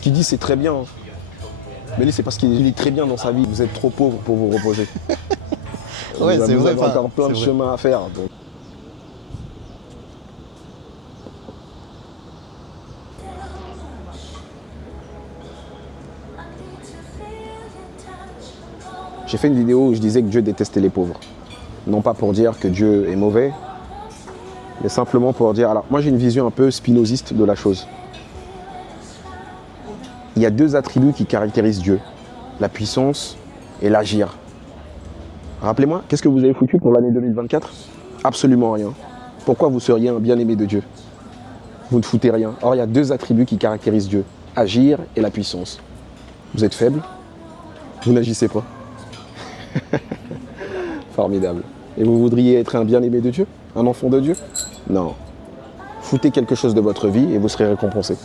Ce qu'il dit, c'est très bien. Mais lui, c'est parce qu'il est très bien dans sa vie. Vous êtes trop pauvre pour vous reposer. Ouais, c'est vous vrai. avez encore plein de chemin à faire. Donc. J'ai fait une vidéo où je disais que Dieu détestait les pauvres. Non pas pour dire que Dieu est mauvais, mais simplement pour dire... Alors, moi, j'ai une vision un peu spinoziste de la chose. Il y a deux attributs qui caractérisent Dieu. La puissance et l'agir. Rappelez-moi, qu'est-ce que vous avez foutu pour l'année 2024? Absolument rien. Pourquoi vous seriez un bien-aimé de Dieu? Vous ne foutez rien. Or, il y a deux attributs qui caractérisent Dieu. Agir et la puissance. Vous êtes faible, vous n'agissez pas. Formidable. Et vous voudriez être un bien-aimé de Dieu? Un enfant de Dieu? Non. Foutez quelque chose de votre vie et vous serez récompensé.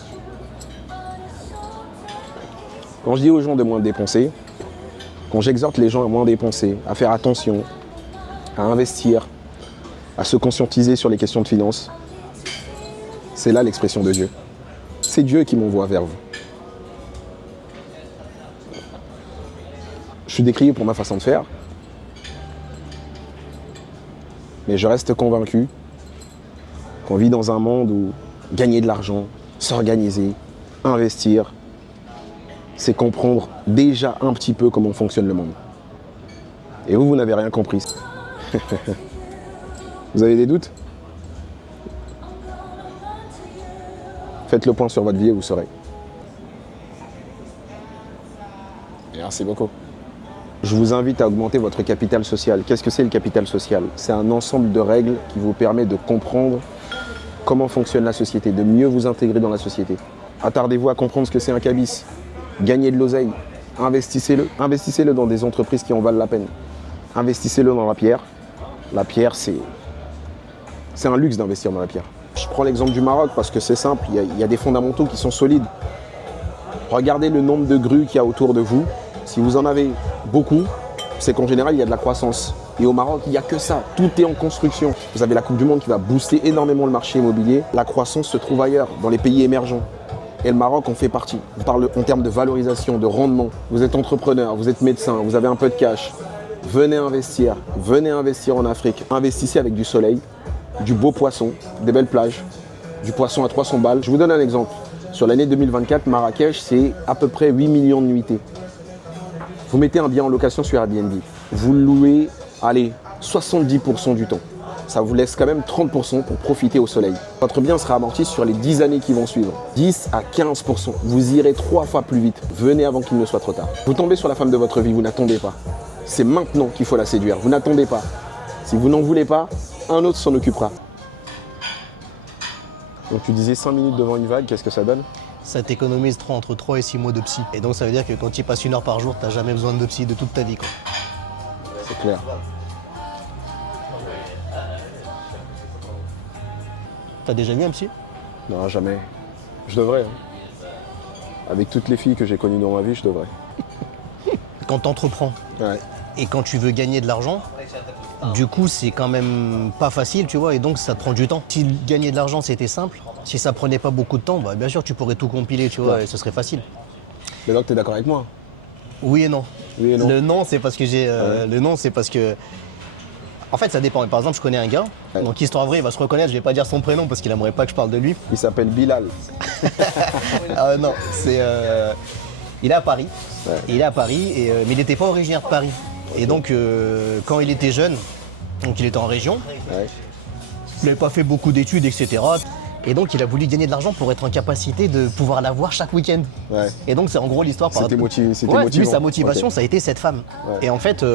Quand je dis aux gens de moins dépenser, quand j'exhorte les gens à moins dépenser, à faire attention, à investir, à se conscientiser sur les questions de finances, c'est là l'expression de Dieu. C'est Dieu qui m'envoie vers vous. Je suis décrié pour ma façon de faire, mais je reste convaincu qu'on vit dans un monde où gagner de l'argent, s'organiser, investir, c'est comprendre déjà un petit peu comment fonctionne le monde. Et vous n'avez rien compris. Vous avez des doutes? Faites le point sur votre vie et vous saurez. Merci beaucoup. Je vous invite à augmenter votre capital social. Qu'est-ce que c'est le capital social? C'est un ensemble de règles qui vous permet de comprendre comment fonctionne la société, de mieux vous intégrer dans la société. Attardez-vous à comprendre ce que c'est un cabis. Gagnez de l'oseille, investissez-le. Investissez-le dans des entreprises qui en valent la peine. Investissez-le dans la pierre. La pierre, c'est un luxe d'investir dans la pierre. Je prends l'exemple du Maroc parce que c'est simple, il y a des fondamentaux qui sont solides. Regardez le nombre de grues qu'il y a autour de vous. Si vous en avez beaucoup, c'est qu'en général, il y a de la croissance. Et au Maroc, il n'y a que ça. Tout est en construction. Vous avez la Coupe du Monde qui va booster énormément le marché immobilier. La croissance se trouve ailleurs, dans les pays émergents. Et le Maroc en fait partie. On parle en termes de valorisation, de rendement. Vous êtes entrepreneur, vous êtes médecin, vous avez un peu de cash. Venez investir en Afrique. Investissez avec du soleil, du beau poisson, des belles plages, du poisson à 300 balles. Je vous donne un exemple. Sur l'année 2024, Marrakech, c'est à peu près 8 millions de nuitées. Vous mettez un bien en location sur Airbnb. Vous le louez, allez, 70% du temps. Ça vous laisse quand même 30% pour profiter au soleil. Votre bien sera amorti sur les 10 années qui vont suivre. 10 à 15%. Vous irez 3 fois plus vite. Venez avant qu'il ne soit trop tard. Vous tombez sur la femme de votre vie, vous n'attendez pas. C'est maintenant qu'il faut la séduire. Vous n'attendez pas. Si vous n'en voulez pas, un autre s'en occupera. Donc tu disais 5 minutes devant une vague, qu'est-ce que ça donne? Ça t'économise entre 3 et 6 mois de psy. Et donc ça veut dire que quand tu passes 1 heure par jour, t'as jamais besoin de psy de toute ta vie, quoi. C'est clair. T'as déjà vu un psy? Non, jamais. Je devrais. Avec toutes les filles que j'ai connues dans ma vie, je devrais. Quand t'entreprends Ouais. et quand tu veux gagner de l'argent, du coup, c'est quand même pas facile, tu vois, et donc ça te prend du temps. Si gagner de l'argent, c'était simple, si ça prenait pas beaucoup de temps, bah, bien sûr, tu pourrais tout compiler, tu vois, et ce serait facile. Mais donc, t'es d'accord avec moi? Oui et non. Oui et non. Le non, c'est parce que le non, c'est parce que... En fait, ça dépend. Par exemple, je connais un gars, donc histoire vraie, il va se reconnaître, je vais pas dire son prénom parce qu'il aimerait pas que je parle de lui. Il s'appelle Bilal. Non, c'est... Il est à Paris. Ouais. Il est à Paris, mais il n'était pas originaire de Paris. Et donc, quand il était jeune, donc il était en région, Ouais. il n'avait pas fait beaucoup d'études, etc. Et donc, il a voulu gagner de l'argent pour être en capacité de pouvoir la voir chaque week-end. Ouais. Et donc, c'est en gros l'histoire. C'était motivant. Lui, sa motivation, ça a été cette femme. Ouais. Et en fait,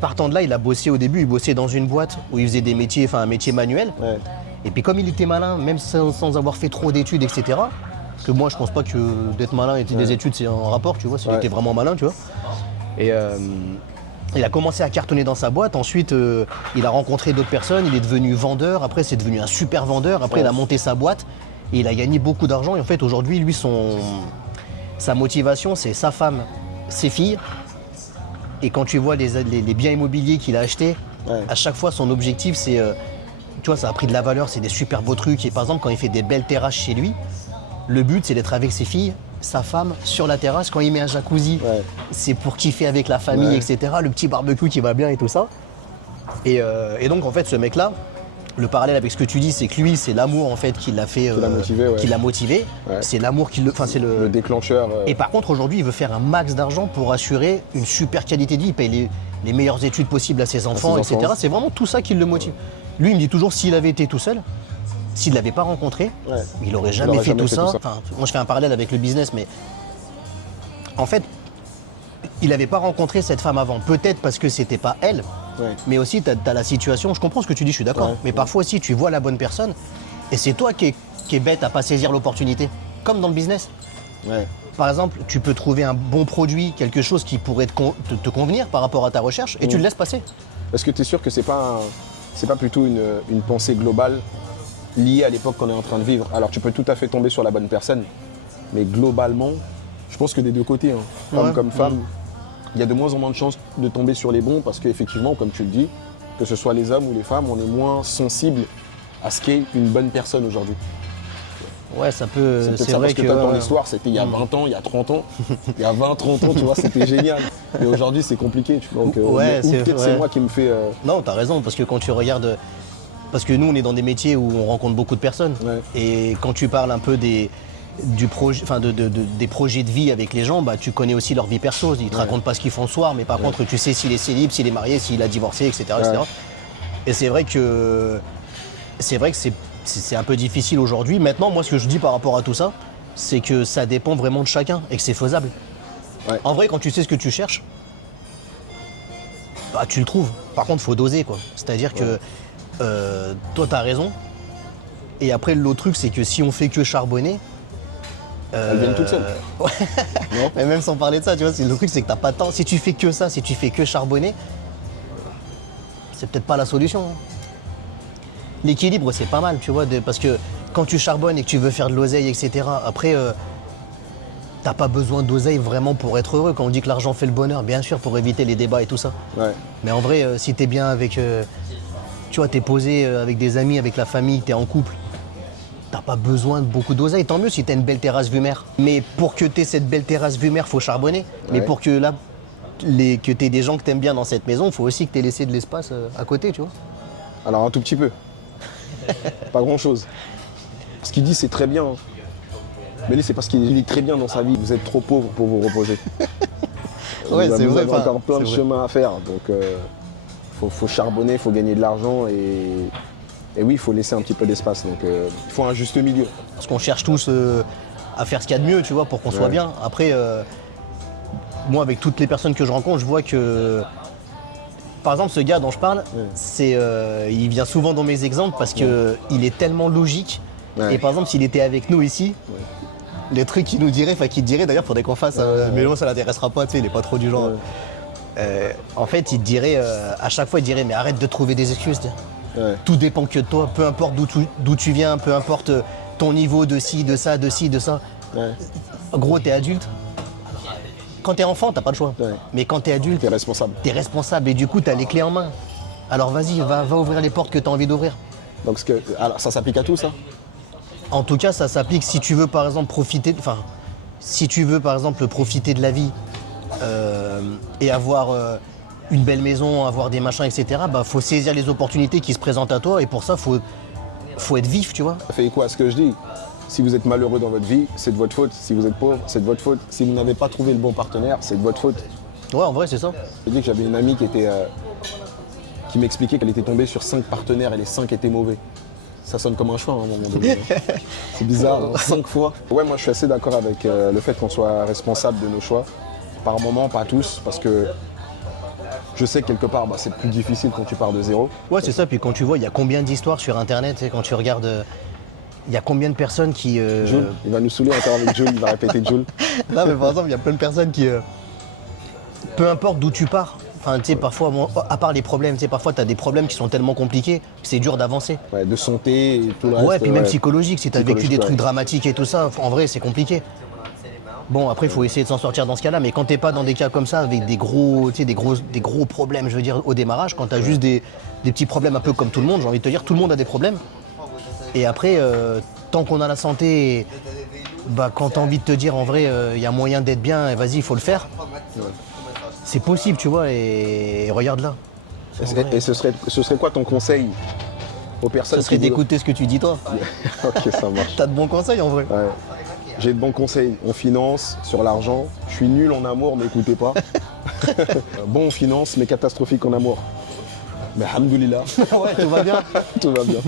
partant de là, il a bossé au début, il bossait dans une boîte où il faisait des métiers, enfin un métier manuel. Ouais. Et puis comme il était malin, même sans avoir fait trop d'études, etc., que moi je pense pas que d'être malin et des études c'est un rapport, tu vois, s'il était vraiment malin, tu vois. Et il a commencé à cartonner dans sa boîte, ensuite il a rencontré d'autres personnes, il est devenu vendeur, après c'est devenu un super vendeur, après il a monté sa boîte et il a gagné beaucoup d'argent. Et en fait aujourd'hui, lui, sa motivation c'est sa femme, ses filles. Et quand tu vois les biens immobiliers qu'il a achetés, à chaque fois son objectif c'est, tu vois, ça a pris de la valeur, c'est des super beaux trucs. Et par exemple quand il fait des belles terrasses chez lui, Le but, c'est d'être avec ses filles, sa femme, sur la terrasse. Quand il met un jacuzzi, c'est pour kiffer avec la famille, etc. Le petit barbecue qui va bien et tout ça. Et donc, en fait, ce mec-là, le parallèle avec ce que tu dis, c'est que lui, c'est l'amour en fait qui l'a fait, qui l'a motivé. Ouais. C'est l'amour qui c'est le déclencheur. Et par contre, aujourd'hui, il veut faire un max d'argent pour assurer une super qualité de vie. Il paye les meilleures études possibles à ses enfants, etc. C'est vraiment tout ça qui le motive. Lui, il me dit toujours, s'il avait été tout seul, s'il ne l'avait pas rencontré, il n'aurait jamais fait tout ça. Enfin, moi, je fais un parallèle avec le business, mais en fait, il n'avait pas rencontré cette femme avant. Peut-être parce que c'était pas elle. Mais aussi, tu as la situation, je comprends ce que tu dis, je suis d'accord. Mais parfois aussi, tu vois la bonne personne et c'est toi qui est bête à pas saisir l'opportunité. Comme dans le business. Par exemple, tu peux trouver un bon produit, quelque chose qui pourrait te convenir par rapport à ta recherche et tu le laisses passer. Est-ce que tu es sûr que c'est pas plutôt une pensée globale liée à l'époque qu'on est en train de vivre? Alors, tu peux tout à fait tomber sur la bonne personne, mais globalement, je pense que des deux côtés, homme comme femme, il y a de moins en moins de chances de tomber sur les bons parce qu'effectivement, comme tu le dis, que ce soit les hommes ou les femmes, on est moins sensible à ce qu'est une bonne personne aujourd'hui. Ouais, ça peut. C'est peut-être ça parce que ton histoire, c'était il y a 20 ans, il y a 30 ans. Il y a 20, 30 ans, tu vois, c'était génial. Mais aujourd'hui, c'est compliqué. Donc, peut-être c'est moi qui me fais. Non, t'as raison, parce que quand tu regardes. Parce que nous, on est dans des métiers où on rencontre beaucoup de personnes. Et quand tu parles un peu des projets de vie avec les gens, bah, tu connais aussi leur vie perso. Ils te racontent pas ce qu'ils font le soir, mais par contre, tu sais s'il est célib, s'il est marié, s'il a divorcé, etc. etc. Et c'est vrai que c'est un peu difficile aujourd'hui. Maintenant, moi, ce que je dis par rapport à tout ça, c'est que ça dépend vraiment de chacun et que c'est faisable. En vrai, quand tu sais ce que tu cherches, bah, tu le trouves. Par contre, il faut doser, quoi. C'est-à-dire que toi, tu as raison. Et après, l'autre truc, c'est que si on fait que charbonner, elles viennent toutes seules. Non. Mais même sans parler de ça, tu vois, le truc, c'est que t'as pas de temps. Si tu fais que ça, si tu fais que charbonner, c'est peut-être pas la solution. L'équilibre, c'est pas mal, tu vois, parce que quand tu charbonnes et que tu veux faire de l'oseille, etc., après, t'as pas besoin d'oseille vraiment pour être heureux. Quand on dit que l'argent fait le bonheur, bien sûr, pour éviter les débats et tout ça. Mais en vrai, si t'es bien avec, tu vois, t'es posé avec des amis, avec la famille, t'es en couple, t'as pas besoin de beaucoup d'oseille. Tant mieux si t'as une belle terrasse vue mer. Mais pour que t'aies cette belle terrasse vue mer, faut charbonner. Mais pour que que t'aies des gens que t'aimes bien dans cette maison, faut aussi que t'aies laissé de l'espace à côté, tu vois. Alors un tout petit peu. Pas grand-chose. Ce qu'il dit, c'est très bien. Mais lui, c'est parce qu'il est très bien dans sa vie. Vous êtes trop pauvre pour vous reposer. Vous avez encore plein de chemin à faire. Donc, faut charbonner, il faut gagner de l'argent et oui, il faut laisser un petit peu d'espace. Donc, il faut un juste milieu. Parce qu'on cherche tous à faire ce qu'il y a de mieux, tu vois, pour qu'on soit bien. Après, moi, avec toutes les personnes que je rencontre, je vois que... Par exemple, ce gars dont je parle, il vient souvent dans mes exemples parce qu'il est tellement logique. Et par exemple, s'il était avec nous ici, les trucs qu'il nous dirait, qu'il te dirait d'ailleurs, faudrait qu'on fasse, mais moi ça l'intéressera pas, tu sais, il est pas trop du genre. En fait, il te dirait, à chaque fois, il dirait, mais arrête de trouver des excuses. Tout dépend que de toi, peu importe d'où tu viens, peu importe ton niveau de ci, de ça, de ci, de ça. Gros, t'es adulte. Quand t'es enfant, t'as pas le choix. Mais quand t'es adulte, t'es responsable. T'es responsable et du coup, t'as les clés en main. Alors vas-y, va ouvrir les portes que t'as envie d'ouvrir. Donc alors, ça s'applique à tout, ça? En tout cas, ça s'applique si tu veux, par exemple, profiter de la vie et avoir une belle maison, avoir des machins, etc. Bah, faut saisir les opportunités qui se présentent à toi et pour ça, faut être vif, tu vois. Ça fait écho à ce que je dis. Si vous êtes malheureux dans votre vie, c'est de votre faute. Si vous êtes pauvre, c'est de votre faute. Si vous n'avez pas trouvé le bon partenaire, c'est de votre faute. Ouais, en vrai, c'est ça. Je dis que j'avais une amie qui m'expliquait qu'elle était tombée sur 5 partenaires et les 5 étaient mauvais. Ça sonne comme un choix à un moment donné. C'est bizarre, 5 fois. Ouais, moi je suis assez d'accord avec le fait qu'on soit responsable de nos choix. Par moments, pas tous, parce que je sais que quelque part, c'est plus difficile quand tu pars de zéro. Ouais, c'est ça. Puis quand tu vois, il y a combien d'histoires sur Internet, quand tu regardes... Il y a combien de personnes qui... Jules, il va nous saouler encore avec Jules, il va répéter Jules. Non, mais par exemple, il y a plein de personnes qui... peu importe d'où tu pars, enfin, tu sais, parfois, à part les problèmes, tu sais, parfois, tu as des problèmes qui sont tellement compliqués que c'est dur d'avancer. Ouais, de santé et tout le reste. Ouais, puis même psychologique, si tu as vécu des trucs dramatiques et tout ça, en vrai, c'est compliqué. Bon, après, il faut essayer de s'en sortir dans ce cas-là, mais quand t'es pas dans des cas comme ça, avec des gros problèmes, je veux dire, au démarrage, quand tu as juste des petits problèmes un peu comme tout le monde, j'ai envie de te dire, tout le monde a des problèmes. Et après, tant qu'on a la santé, bah, quand tu as envie de te dire en vrai, il y a moyen d'être bien, vas-y, il faut le faire. C'est possible, tu vois, et regarde là. Et ce serait quoi ton conseil aux personnes Ça serait qui veulent- d'écouter ce que tu dis toi. Ok, ça marche. T'as de bons conseils en vrai. Ouais. J'ai de bons conseils. On finance sur l'argent. Je suis nul en amour, n'écoutez pas. Bon en finance, mais catastrophique en amour. Mais alhamdoulilah, Ouais, tout va bien. tout va bien.